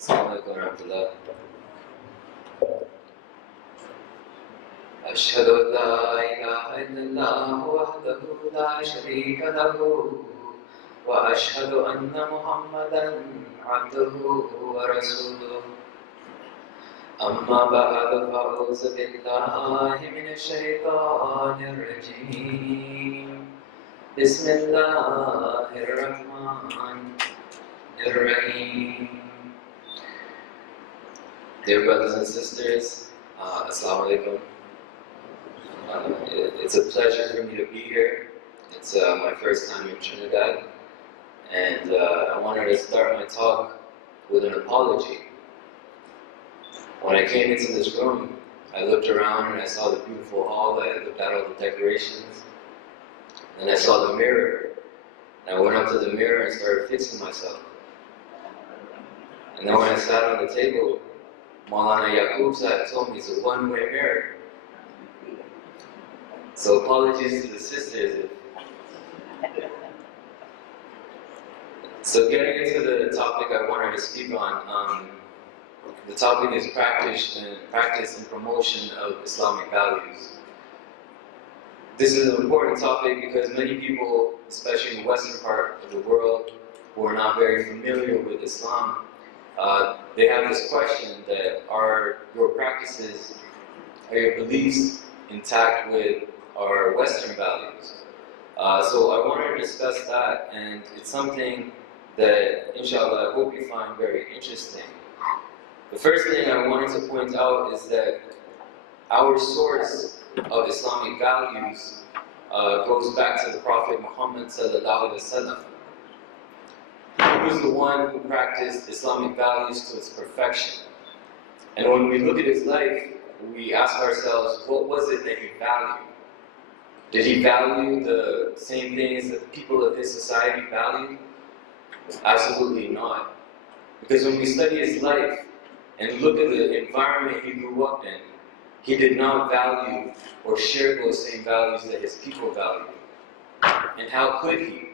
Assalamu alaikum warahmatullah. Ashhadu an la ilaha illallah wahdahu la sharika lahu wa ashhadu anna Muhammadan abduhu wa rasuluh. Amma ba'du fa'udhu billahi minash shaitanir rajeem. Bismillahir rahmanir rahim. Dear brothers and sisters, Assalamu alaikum. It's a pleasure for me to be here. It's my first time in Trinidad, and I wanted to start my talk with an apology. When I came into this room, I looked around and I saw the beautiful hall, I looked at all the decorations, and I saw the mirror, and I went up to the mirror and started fixing myself. And then when I sat on the table, Maulana told me it's a one-way mirror. So apologies to the sisters. So getting into the topic I wanted to speak on, the topic is practice and promotion of Islamic values. This is an important topic because many people, especially in the western part of the world, who are not very familiar with Islam, they have this question that are your practices, are your beliefs intact with our Western values? So I wanted to discuss that, and it's something that, inshallah, I hope you find very interesting. The first thing I wanted to point out is that our source of Islamic values goes back to the Prophet Muhammad sallallahu alaihi wasallam. He was the one who practiced Islamic values to its perfection. And when we look at his life, we ask ourselves, what was it that he valued? Did he value the same things that the people of his society valued? Absolutely not. Because when we study his life and look at the environment he grew up in, he did not value or share those same values that his people valued. And how could he?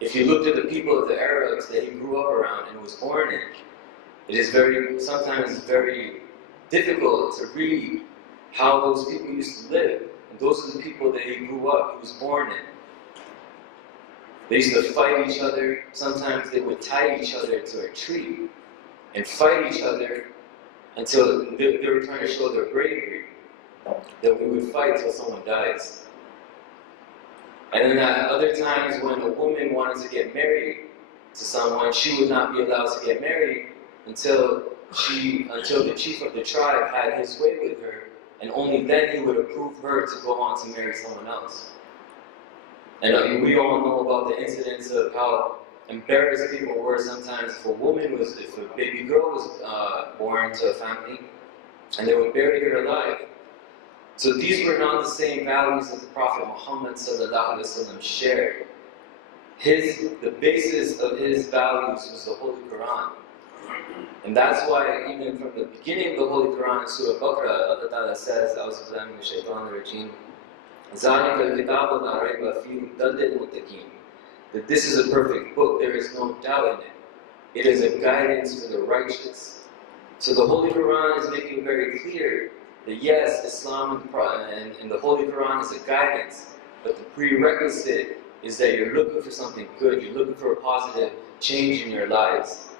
If you looked at the people of the Arabs that he grew up around and was born in, it is sometimes very difficult to read how those people used to live. And those are the people that he grew up, he was born in. They used to fight each other. Sometimes they would tie each other to a tree and fight each other until they were trying to show their bravery, that we would fight till someone dies. And then at other times when a woman wanted to get married to someone, she would not be allowed to get married until the chief of the tribe had his way with her, and only then he would approve her to go on to marry someone else. And we all know about the incidents of how embarrassed people were sometimes if a baby girl was born to a family, and they would bury her alive. So these were not the same values that the Prophet Muhammad shared. The basis of his values was the Holy Quran. And that's why even from the beginning of the Holy Quran in Surah Baqarah, Allah Ta'ala says, that this is a perfect book, there is no doubt in it. It is a guidance for the righteous. So the Holy Quran is making very clear that yes, Islam and the Holy Quran is a guidance, but the prerequisite is that you're looking for something good, you're looking for a positive change in your lives.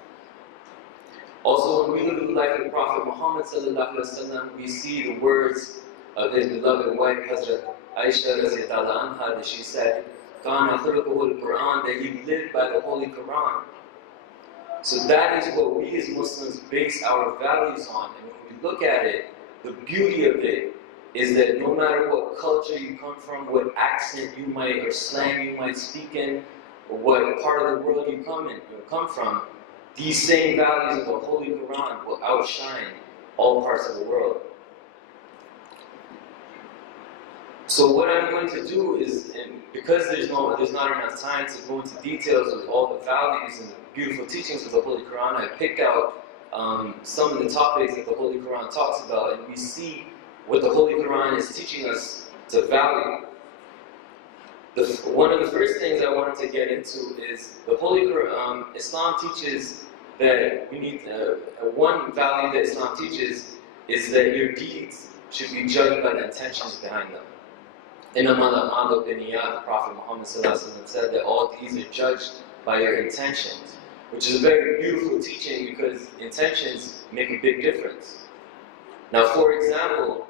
Also, when we look at the life of the Prophet Muhammad sallallahu alaihi wasallam, we see the words of his beloved wife, Hazrat Aisha radhiyallahu anha, that she said, "Kana khuluquhu al-Quran," that he lived by the Holy Quran. So that is what we as Muslims base our values on, and when we look at it, the beauty of it is that no matter what culture you come from, what accent you might, or slang you might speak in, or what part of the world you come from, these same values of the Holy Quran will outshine all parts of the world. So what I'm going to do is, and because there's not enough time to go into details of all the values and the beautiful teachings of the Holy Quran, I picked out some of the topics that the Holy Quran talks about, and we see what the Holy Quran is teaching us to value. One of the first things I wanted to get into is the Holy Quran. Islam teaches that we need, one value that Islam teaches is that your deeds should be judged by the intentions behind them. In Ahmadiyyat, the Prophet Muhammad said that all deeds are judged by your intentions, which is a very beautiful teaching because intentions make a big difference. Now, for example,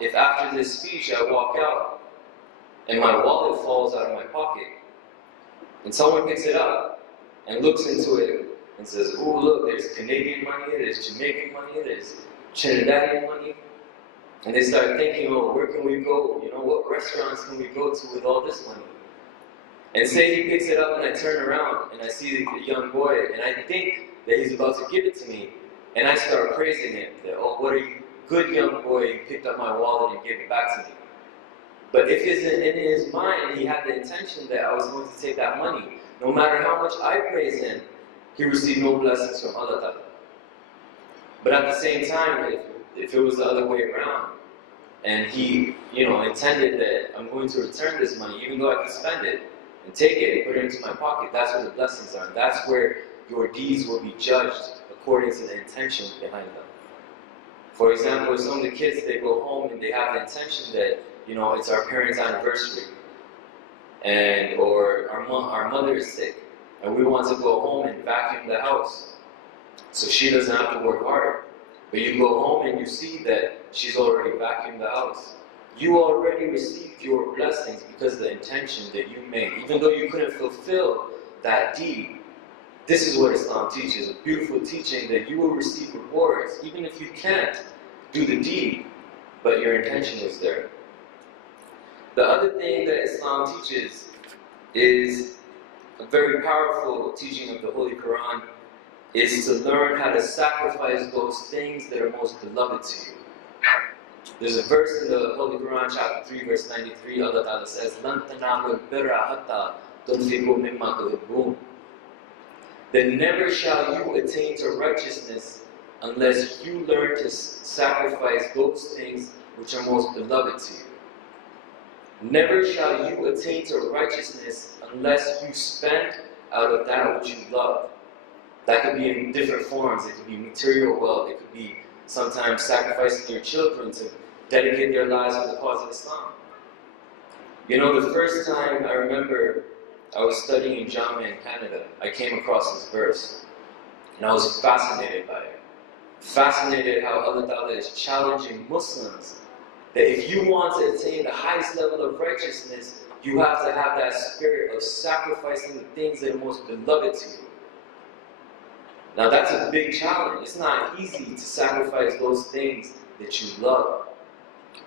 if after this speech I walk out and my wallet falls out of my pocket, and someone picks it up and looks into it and says, "Oh, look, there's Canadian money, there's Jamaican money, there's Trinidadian money," and they start thinking, "Oh, where can we go? You know, what restaurants can we go to with all this money?" And say he picks it up and I turn around and I see the young boy and I think that he's about to give it to me, and I start praising him that, "Oh, what a good young boy, he picked up my wallet and gave it back to me." But if in his mind he had the intention that I was going to take that money, no matter how much I praise him, he received no blessings from Allah Ta'ala. But at the same time, if it was the other way around, and he, intended that I'm going to return this money, even though I can spend it and take it and put it into my pocket, that's where the blessings are. And that's where your deeds will be judged according to the intention behind them. For example, some of the kids, they go home and they have the intention that, it's our parents' anniversary, or our mother is sick, and we want to go home and vacuum the house, so she doesn't have to work hard. But you go home and you see that she's already vacuumed the house. You already received your blessings because of the intention that you made, even though you couldn't fulfill that deed. This is what Islam teaches, a beautiful teaching that you will receive rewards, even if you can't do the deed, but your intention was there. The other thing that Islam teaches is a very powerful teaching of the Holy Quran, is to learn how to sacrifice those things that are most beloved to you. There's a verse in the Holy Quran, chapter 3, verse 93, Allah Ta'ala says, "لَن تَنَالُوا الْبِرَّ حَتَّى تُنْفِقُوا مِمَّا تُحِبُّونَ." That never shall you attain to righteousness unless you learn to sacrifice those things which are most beloved to you. Never shall you attain to righteousness unless you spend out of that which you love. That could be in different forms. It could be material wealth. It could be sometimes sacrificing your children to dedicate their lives for the cause of Islam. The first time I remember I was studying in Jamica in Canada, I came across this verse, and I was fascinated by it. Fascinated how Allah Ta'ala is challenging Muslims that if you want to attain the highest level of righteousness, you have to have that spirit of sacrificing the things that are most beloved to you. Now that's a big challenge. It's not easy to sacrifice those things that you love.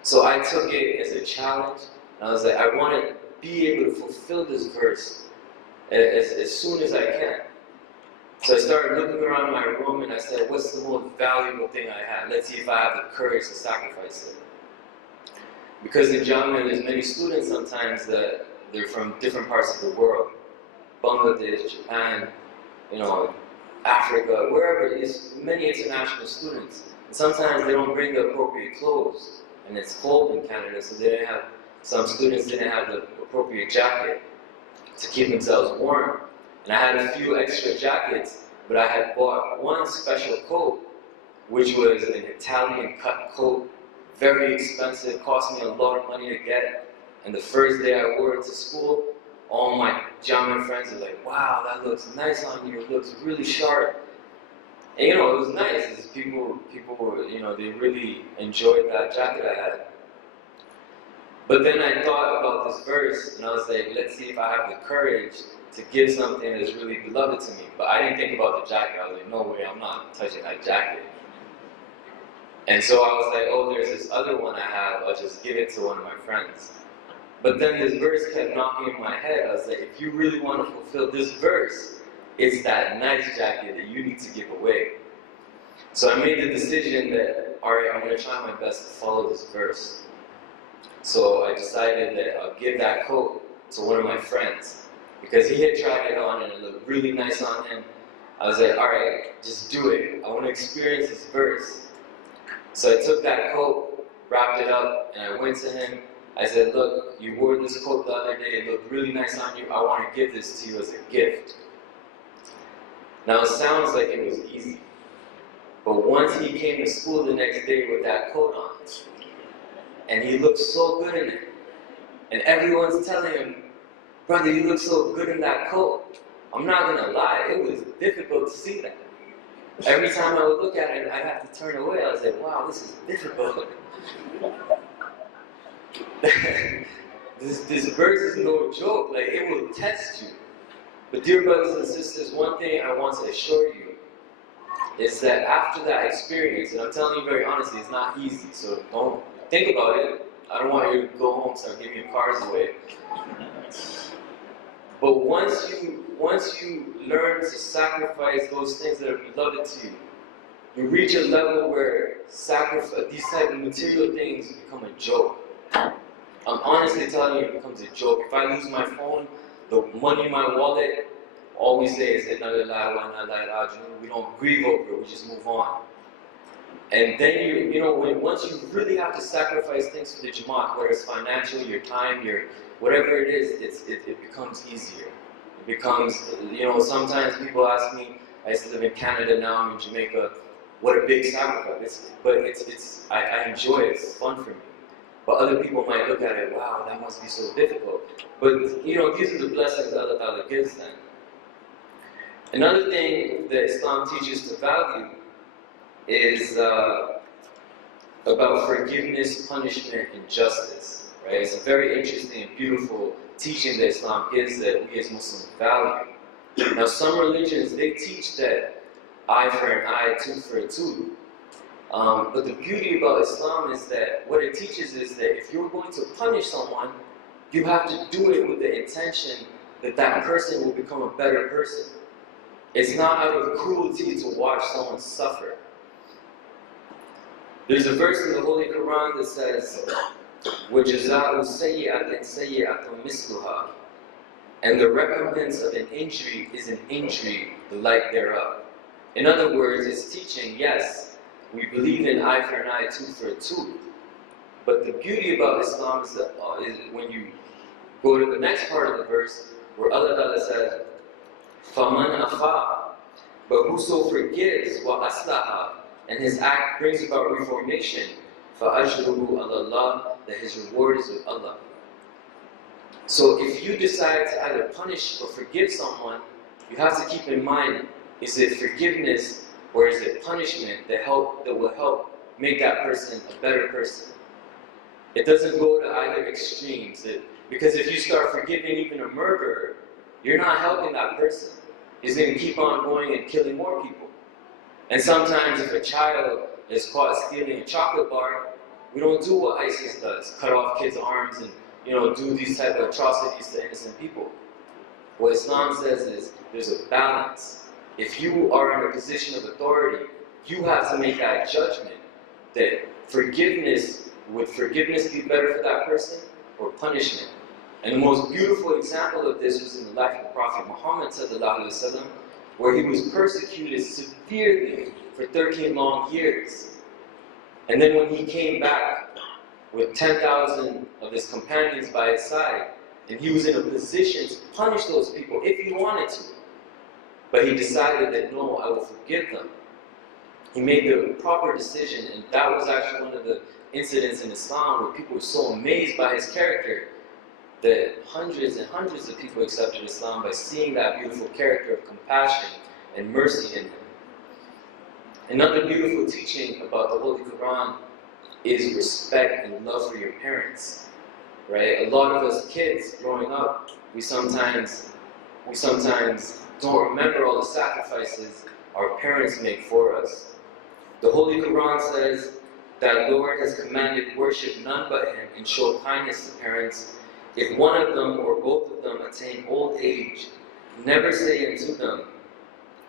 So I took it as a challenge, and I was like, I want to be able to fulfill this verse as soon as I can. So I started looking around my room and I said, what's the most valuable thing I have? Let's see if I have the courage to sacrifice it. Because in Jamia, there's many students sometimes that they're from different parts of the world. Bangladesh, Japan, Africa, wherever it is, many international students. And sometimes they don't bring the appropriate clothes. And it's cold in Canada, so some students didn't have the appropriate jacket to keep themselves warm. And I had a few extra jackets, but I had bought one special coat, which was an Italian cut coat, very expensive, cost me a lot of money to get. And the first day I wore it to school, all my Jamia friends were like, wow, that looks nice on you, it looks really sharp. And it was nice, people were, they really enjoyed that jacket I had. But then I thought about this verse, and I was like, let's see if I have the courage to give something that's really beloved to me. But I didn't think about the jacket. I was like, no way, I'm not touching that jacket. And so I was like, oh, there's this other one I have, I'll just give it to one of my friends. But then this verse kept knocking in my head. I was like, if you really want to fulfill this verse, it's that nice jacket that you need to give away. So I made the decision that, alright, I'm going to try my best to follow this verse. So I decided that I'll give that coat to one of my friends, because he had tried it on and it looked really nice on him. I was like, alright, just do it. I want to experience this verse. So I took that coat, wrapped it up, and I went to him. I said, look, you wore this coat the other day, it looked really nice on you. I want to give this to you as a gift. Now it sounds like it was easy, but once he came to school the next day with that coat on, and he looked so good in it, and everyone's telling him, brother, you look so good in that coat. I'm not gonna lie, it was difficult to see that. Every time I would look at it, I'd have to turn away. I was like, wow, this is difficult. This verse is no joke, like it will test you. But dear brothers and sisters, one thing I want to assure you is that after that experience, and I'm telling you very honestly, it's not easy, so don't think about it. I don't want you to go home and start giving your cars away. But once you learn to sacrifice those things that are beloved to you, you reach a level where these type of material things become a joke. I'm honestly telling you, it becomes a joke. If I lose my phone, the money in my wallet, all we say is, we don't grieve over it, we just move on. And then once you really have to sacrifice things for the Jamaat, whether it's financial, your time, whatever it is, it becomes easier. It becomes, sometimes people ask me, I used to live in Canada, now I'm in Jamaica, what a big sacrifice. I enjoy it, it's fun for me. But other people might look at it, wow, that must be so difficult. But, these are the blessings Allah Ta'ala gives them. Another thing that Islam teaches to value is about forgiveness, punishment, and justice. Right? It's a very interesting and beautiful teaching that Islam gives that we as Muslims value. Now, some religions, they teach that eye for an eye, tooth for a tooth. But the beauty about Islam is that what it teaches is that if you're going to punish someone, you have to do it with the intention that that person will become a better person. It's not out of cruelty to watch someone suffer. There's a verse in the Holy Quran that says, وَجَزَاءُ سَيِّئَةٍ سَيِّئَةٌ مِثْلُهَا, and the recompense of an injury is an injury, the like thereof. In other words, it's teaching, yes, we believe in eye for an eye, tooth for a tooth. But the beauty about Islam is that when you go to the next part of the verse, where Allah Ta'ala says, فَمَنْ أَفَاءَ, but whoso forgives, وَأَصْلَحَ, and his act brings about reformation, فَأَجْرُهُ عَلَى اللَّهِ, that his reward is with Allah. So if you decide to either punish or forgive someone, you have to keep in mind, is it forgiveness or is it punishment that will help make that person a better person? It doesn't go to either extremes. Because if you start forgiving even a murderer, you're not helping that person. He's going to keep on going and killing more people. And sometimes if a child is caught stealing a chocolate bar, we don't do what ISIS does, cut off kids' arms and do these type of atrocities to innocent people. What Islam says is there's a balance. If you are in a position of authority, you have to make that judgment that would forgiveness be better for that person or punishment? And the most beautiful example of this was in the life of the Prophet Muhammad ﷺ, where he was persecuted severely for 13 long years. And then when he came back with 10,000 of his companions by his side, and he was in a position to punish those people if he wanted to, but he decided that no, I will forgive them. He made the proper decision, and that was actually one of the incidents in Islam where people were so amazed by his character that hundreds and hundreds of people accepted Islam by seeing that beautiful character of compassion and mercy in him. Another beautiful teaching about the Holy Quran is respect and love for your parents. Right? A lot of us kids growing up, we sometimes don't remember all the sacrifices our parents make for us. The Holy Quran says that Lord has commanded worship none but Him and show kindness to parents. If one of them or both of them attain old age, never say unto them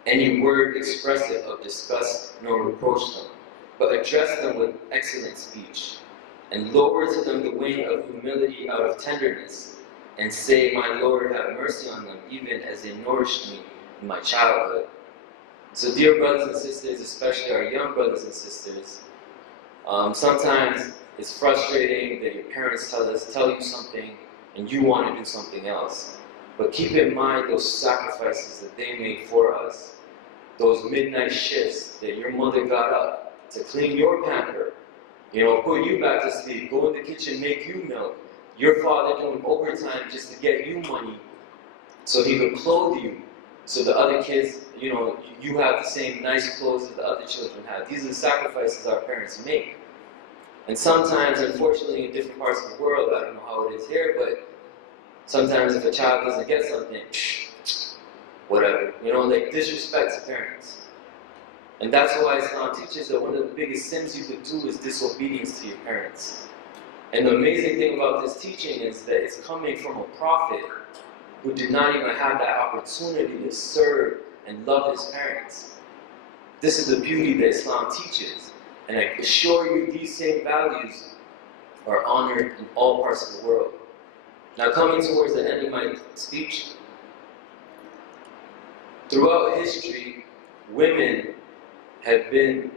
any word expressive of disgust nor reproach them, but address them with excellent speech, and lower to them the wing of humility out of tenderness, and say, my Lord, have mercy on them, even as they nourished me in my childhood. So dear brothers and sisters, especially our young brothers and sisters, sometimes it's frustrating that your parents tell you something and you want to do something else. But keep in mind those sacrifices that they made for us. those midnight shifts that your mother got up to clean your pamper, put you back to sleep, go in the kitchen, make you milk, your father doing overtime just to get you money so he could clothe you, so the other kids, you have the same nice clothes that the other children have. These are the sacrifices our parents make. And sometimes, unfortunately, in different parts of the world, I don't know how it is here, but sometimes if a child doesn't get something, whatever, like disrespect to parents. And that's why Islam teaches that one of the biggest sins you could do is disobedience to your parents. And the amazing thing about this teaching is that it's coming from a prophet who did not even have that opportunity to serve and love his parents. This is the beauty that Islam teaches. And I assure you, these same values are honored in all parts of the world. Now, coming towards the end of my speech, throughout history, women have been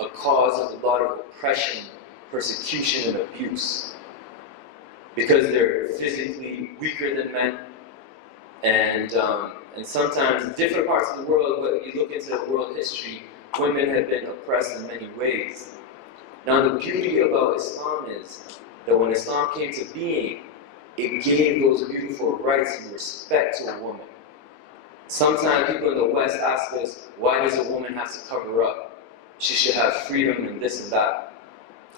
a cause of a lot of oppression, persecution, and abuse. Because they're physically weaker than men, and sometimes in different parts of the world, but you look into the world history, women have been oppressed in many ways. Now the beauty about Islam is that when Islam came to being, it gave those beautiful rights and respect to a woman. Sometimes people in the West ask us, why does a woman have to cover up? She should have freedom and this and that.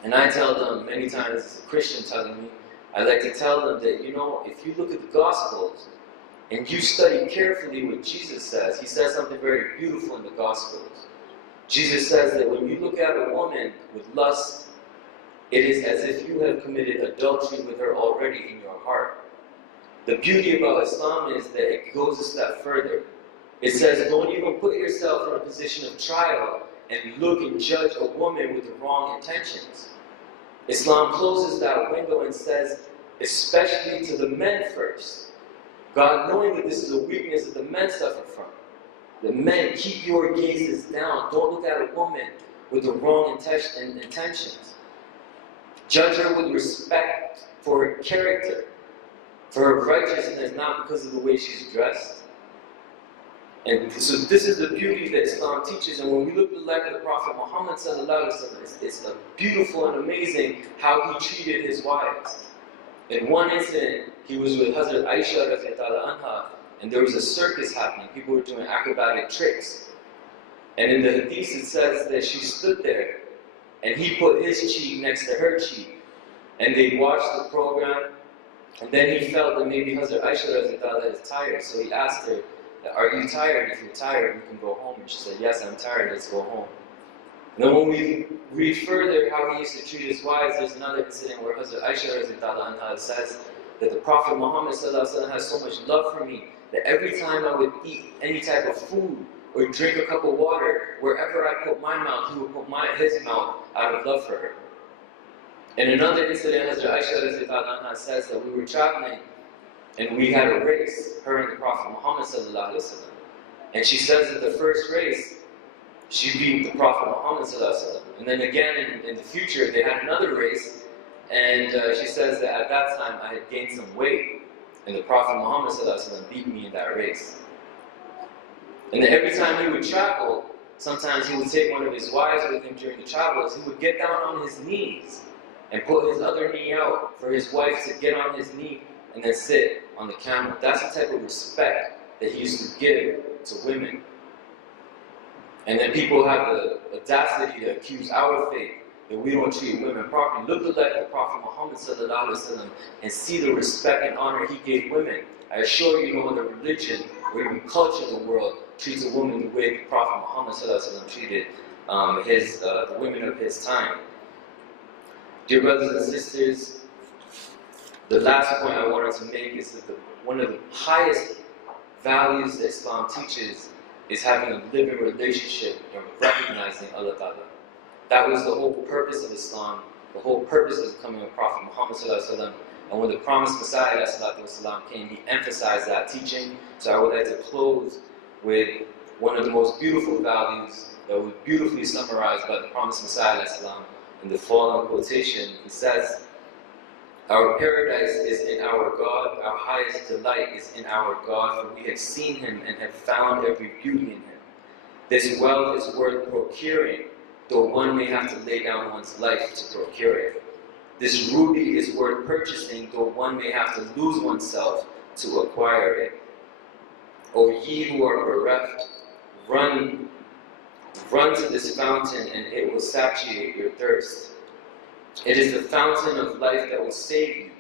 And I tell them many times, as a Christian telling me, I like to tell them that, if you look at the Gospels, and you study carefully what Jesus says, he says something very beautiful in the Gospels. Jesus says that when you look at a woman with lust, it is as if you have committed adultery with her already in your heart. The beauty about Islam is that it goes a step further. It says, don't even put yourself in a position of trial and look and judge a woman with the wrong intentions. Islam closes that window and says, especially to the men first. God, knowing that this is a weakness that the men suffer from. The men, keep your gazes down. Don't look at a woman with the wrong intentions. Judge her with respect for her character, for her righteousness, not because of the way she's dressed. And so this is the beauty that Islam teaches. And when we look at the life of the Prophet Muhammad sallallahu alaihi wasallam, it's beautiful and amazing how he treated his wives. In one incident, he was with Hazrat Aisha radiallahu anha, and there was a circus happening. People were doing acrobatic tricks. And in the hadith it says that she stood there, and he put his cheek next to her cheek. And they watched the program, and then he felt that maybe Hazrat Aisha radiallahu anha is tired. So he asked her, are you tired? If you're tired, we can go home. And she said, yes, I'm tired, let's go home. And then when we read further how he used to treat his wives, there's another incident where Hazrat Aisha radiallahu anha says that the Prophet Muhammad sallallahu alaihi wasallam has so much love for me that every time I would eat any type of food or drink a cup of water, wherever I put my mouth, he would put his mouth out of love for her. In another incident, Hazrat Aisha radiallahu anha says that we were traveling and we had a race, her and the Prophet Muhammad sallallahu alaihi wasallam. And she says that the first race, she beat the Prophet Muhammad sallallahu alaihi wasallam. And then again in the future, they had another race, and she says that at that time I had gained some weight, and the Prophet Muhammad sallallahu alaihi wasallam beat me in that race. And then every time he would travel, sometimes he would take one of his wives with him during the travels. He would get down on his knees and put his other knee out for his wife to get on his knee and then sit on the camel. That's the type of respect that he used to give to women. And then people have the audacity to accuse our faith that we don't treat women properly. Look at the Prophet Muhammad sallallahu alaihi wasallam and see the respect and honor he gave women. I assure you, no other religion or even culture in the world treats a woman the way the Prophet Muhammad sallallahu alaihi wasallam treated the women of his time. Dear brothers and sisters, the last point I wanted to make is that one of the highest values that Islam teaches is having a living relationship and recognizing Allah Ta'ala. That was the whole purpose of Islam, the whole purpose of the coming of Prophet Muhammad sallallahu alaihi wasallam. And when the promised Messiah ﷺ came, he emphasized that teaching. So I would like to close with one of the most beautiful values that was beautifully summarized by the promised Messiah ﷺ in the following quotation. He says, "Our paradise is in our God, our highest delight is in our God, for we have seen Him and have found every beauty in Him. This wealth is worth procuring, though one may have to lay down one's life to procure it. This ruby is worth purchasing, though one may have to lose oneself to acquire it. O ye who are bereft, run to this fountain, and it will satiate your thirst. It is the fountain of life that will save you.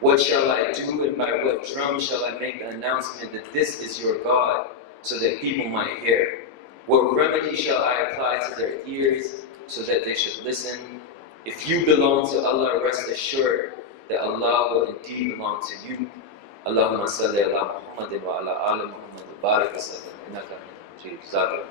What shall I do, and by what drum shall I make the announcement that this is your God, so that people might hear? What remedy shall I apply to their ears, so that they should listen? If you belong to Allah, rest assured that Allah will indeed belong to you. Allahumma salli ala Muhammad wa ala ali Muhammad wa barik wa sallam. Innaka hamidun majid.